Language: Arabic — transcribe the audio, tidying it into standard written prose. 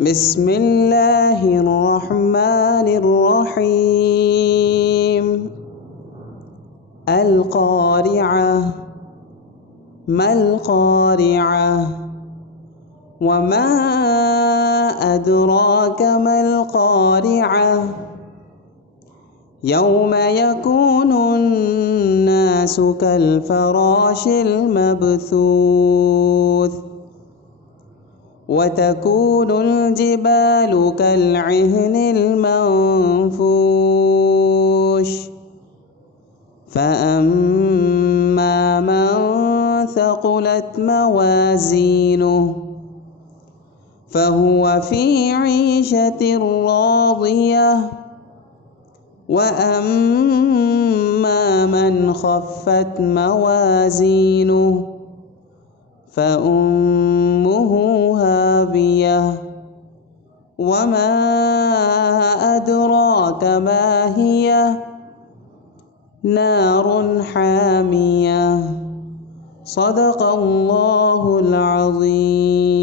بسم الله الرحمن الرحيم. القارعة. ما القارعة؟ وما أدراك ما القارعة؟ يوم يكون الناس كالفراش المبثوث وتكون الجبال كالعهن المنفوش فأما من ثقلت موازينه فهو في عيشة راضية وأما من خفت موازينه فأمه هاوية وما أدراك ما هي نار حامية. صدق الله العظيم.